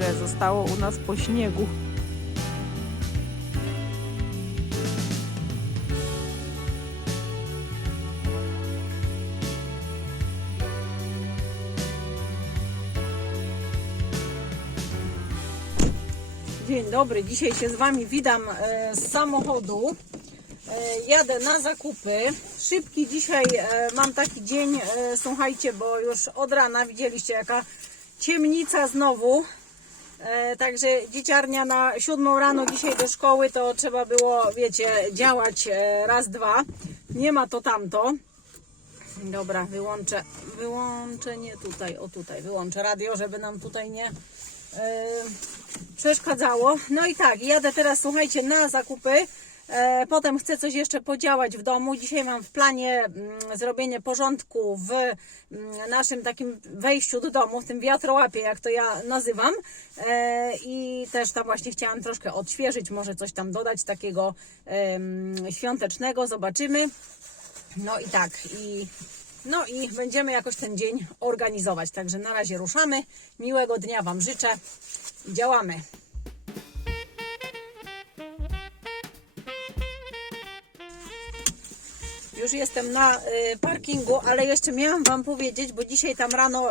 tyle zostało u nas po śniegu. Dzień dobry, dzisiaj się z Wami witam e, z samochodu. E, jadę na zakupy. Szybki dzisiaj e, mam taki dzień, słuchajcie, bo już od rana widzieliście jaka ciemnica znowu. E, także dzieciarnia na siódmą rano dzisiaj do szkoły to trzeba było, wiecie, działać e, raz, dwa. Nie ma to tamto. Dobra, wyłączę, wyłączę nie tutaj, o tutaj, wyłączę radio, żeby nam tutaj nie e, przeszkadzało. No i tak, jadę teraz, słuchajcie, na zakupy. E, potem chcę coś jeszcze podziałać w domu. Dzisiaj mam w planie mm, zrobienie porządku w mm, naszym takim wejściu do domu, w tym wiatrołapie, jak to ja nazywam. E, I też tam właśnie chciałam troszkę odświeżyć, może coś tam dodać takiego świątecznego. Zobaczymy. No i tak, i, no i będziemy jakoś ten dzień organizować. Także na razie ruszamy. Miłego dnia Wam życzę. Działamy. Już jestem na y, parkingu, ale jeszcze miałam Wam powiedzieć, bo dzisiaj tam rano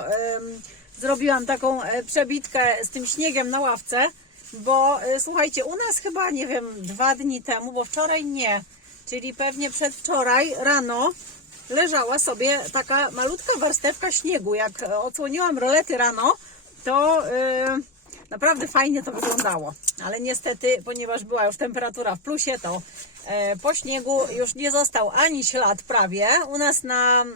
zrobiłam taką e, przebitkę z tym śniegiem na ławce, bo y, słuchajcie, u nas chyba, nie wiem, dwa dni temu, bo wczoraj nie, czyli pewnie przedwczoraj rano leżała sobie taka malutka warstewka śniegu. Jak e, odsłoniłam rolety rano, to y, naprawdę fajnie to wyglądało. Ale niestety, ponieważ była już temperatura w plusie, to e, po śniegu już nie został ani ślad prawie. U nas na mm,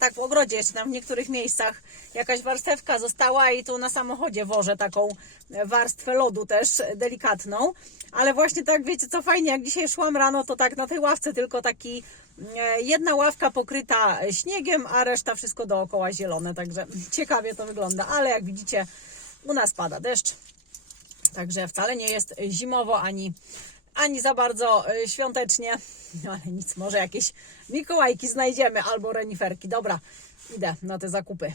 tak w ogrodzie jeszcze tam w niektórych miejscach jakaś warstewka została i tu na samochodzie wożę taką warstwę lodu też delikatną. Ale właśnie tak wiecie co fajnie, jak dzisiaj szłam rano, to tak na tej ławce tylko taki e, jedna ławka pokryta śniegiem, a reszta wszystko dookoła zielone. Także ciekawie to wygląda, ale jak widzicie, u nas pada deszcz. Także wcale nie jest zimowo ani, ani za bardzo e, świątecznie. No ale nic, może jakieś Mikołajki znajdziemy albo reniferki. Dobra, idę na te zakupy.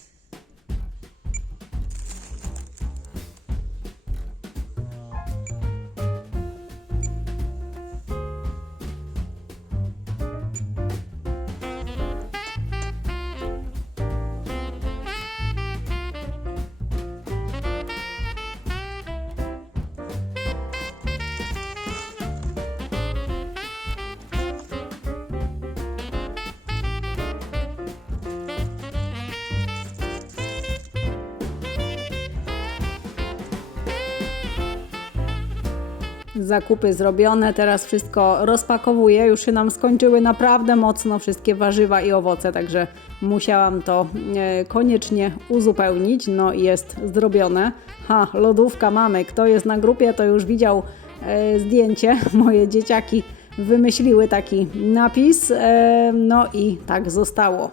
Zakupy zrobione, teraz wszystko rozpakowuję. Już się nam skończyły naprawdę mocno wszystkie warzywa i owoce, także musiałam to e, koniecznie uzupełnić. No i jest zrobione. Ha, lodówka mamy. Kto jest na grupie, to już widział e, zdjęcie. Moje dzieciaki wymyśliły taki napis. E, no i tak zostało.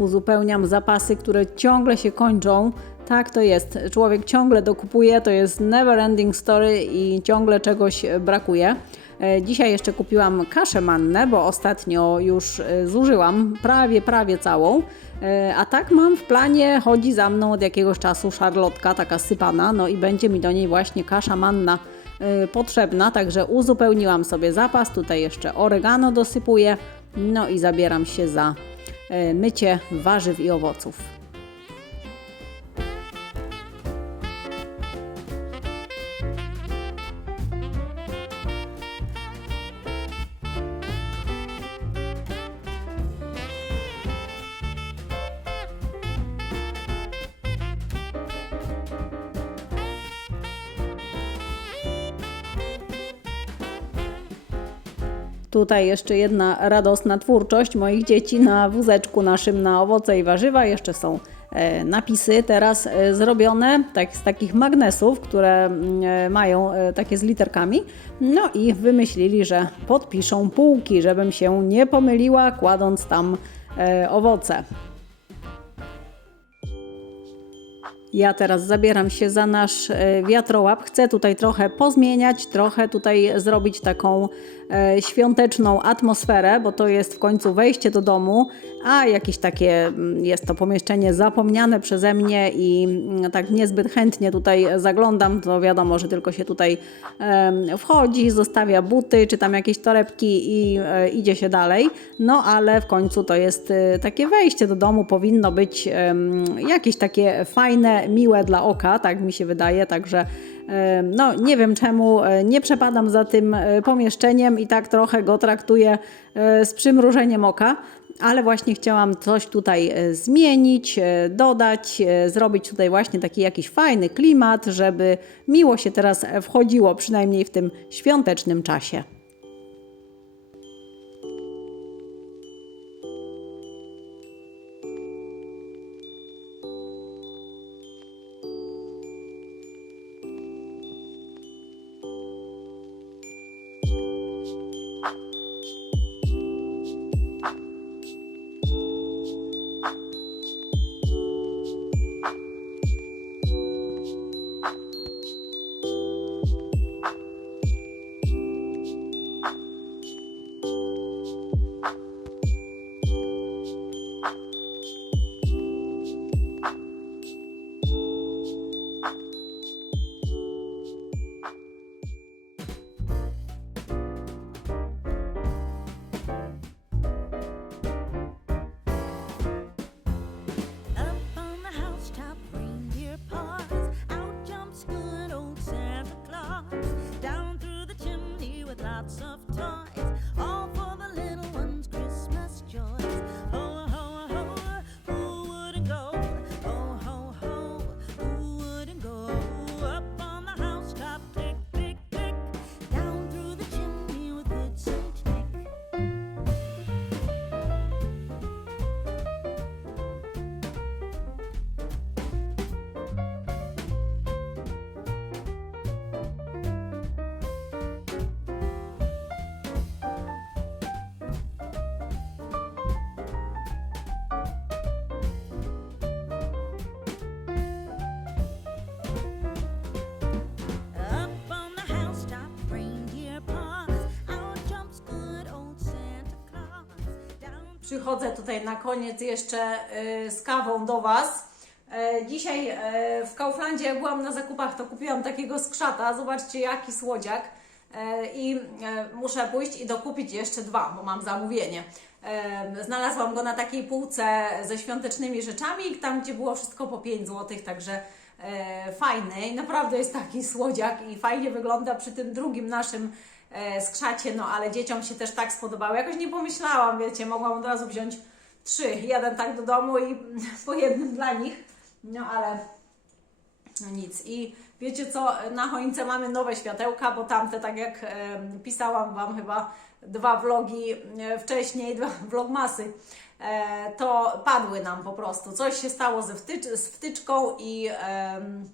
Uzupełniam zapasy, które ciągle się kończą. Tak to jest. Człowiek ciągle dokupuje, to jest never ending story i ciągle czegoś brakuje. E, Dzisiaj jeszcze kupiłam kaszę mannę, bo ostatnio już e, zużyłam prawie, prawie całą. E, A tak mam w planie, chodzi za mną od jakiegoś czasu szarlotka, taka sypana, no i będzie mi do niej właśnie kasza manna potrzebna, także uzupełniłam sobie zapas, tutaj jeszcze oregano dosypuję, no i zabieram się za mycie warzyw i owoców. Tutaj jeszcze jedna radosna twórczość moich dzieci na wózeczku naszym na owoce i warzywa. Jeszcze są e, napisy teraz e, zrobione tak, z takich magnesów, które mm, e, mają takie z literkami. No i wymyślili, że podpiszą półki, żebym się nie pomyliła, kładąc tam owoce. Ja teraz zabieram się za nasz e, wiatrołap. Chcę tutaj trochę pozmieniać, trochę tutaj zrobić taką e, świąteczną atmosferę, bo to jest w końcu wejście do domu, a jakieś takie mm, jest to pomieszczenie zapomniane przeze mnie i mm, tak niezbyt chętnie tutaj zaglądam. To wiadomo, że tylko się tutaj wchodzi, zostawia buty czy tam jakieś torebki i e, idzie się dalej. No ale w końcu to jest e, takie wejście do domu, powinno być jakieś takie fajne, miłe dla oka, tak mi się wydaje, także no nie wiem czemu e, nie przepadam za tym e, pomieszczeniem i tak trochę go traktuję z przymrużeniem oka. Ale właśnie chciałam coś tutaj e, zmienić, e, dodać, e, zrobić tutaj właśnie taki jakiś fajny klimat, żeby miło się teraz wchodziło, przynajmniej w tym świątecznym czasie. Lots of toys. Przychodzę tutaj na koniec jeszcze y, z kawą do Was. E, Dzisiaj e, w Kauflandzie, jak byłam na zakupach, to kupiłam takiego skrzata. Zobaczcie, jaki słodziak. E, I muszę pójść i dokupić jeszcze dwa, bo mam zamówienie. Znalazłam go na takiej półce ze świątecznymi rzeczami, tam gdzie było wszystko po 5 zł, także fajny. I naprawdę jest taki słodziak i fajnie wygląda przy tym drugim naszym skrzacie, no ale dzieciom się też tak spodobało. Jakoś nie pomyślałam, wiecie, mogłam od razu wziąć trzy, jeden tak do domu i po jednym dla nich, no ale no nic. I wiecie co, na choince mamy nowe światełka, bo tamte, tak jak em, pisałam Wam chyba dwa vlogi e, wcześniej, dwa vlogmasy, e, to padły nam po prostu. Coś się stało ze wtycz, z wtyczką i em,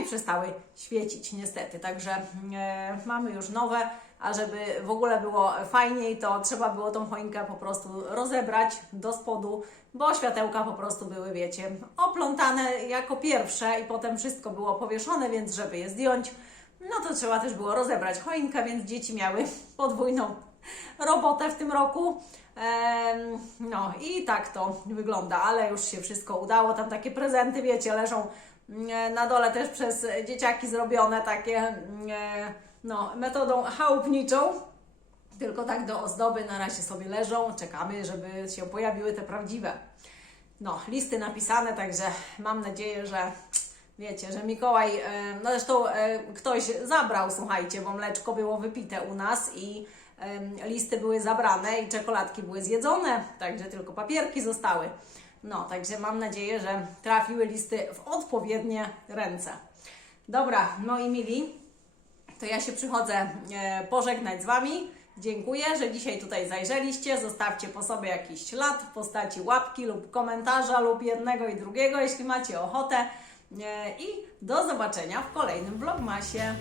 i przestały świecić niestety. Także e, mamy już nowe, a żeby w ogóle było fajniej, to trzeba było tą choinkę po prostu rozebrać do spodu, bo światełka po prostu były, wiecie, oplątane jako pierwsze i potem wszystko było powieszone, więc żeby je zdjąć, no to trzeba też było rozebrać choinkę, więc dzieci miały podwójną robotę w tym roku. No i tak to wygląda, ale już się wszystko udało. Tam takie prezenty, wiecie, leżą na dole też przez dzieciaki zrobione takie no, metodą chałupniczą. Tylko tak do ozdoby na razie sobie leżą. Czekamy, żeby się pojawiły te prawdziwe. No, listy napisane, także mam nadzieję, że wiecie, że Mikołaj, e, no zresztą e, ktoś zabrał, słuchajcie, bo mleczko było wypite u nas i listy były zabrane i czekoladki były zjedzone, także tylko papierki zostały. No, także mam nadzieję, że trafiły listy w odpowiednie ręce. Dobra, moi mili, to ja się przychodzę e, pożegnać z Wami. Dziękuję, że dzisiaj tutaj zajrzeliście. Zostawcie po sobie jakiś ślad w postaci łapki lub komentarza lub jednego i drugiego, jeśli macie ochotę. E, I do zobaczenia w kolejnym vlogmasie.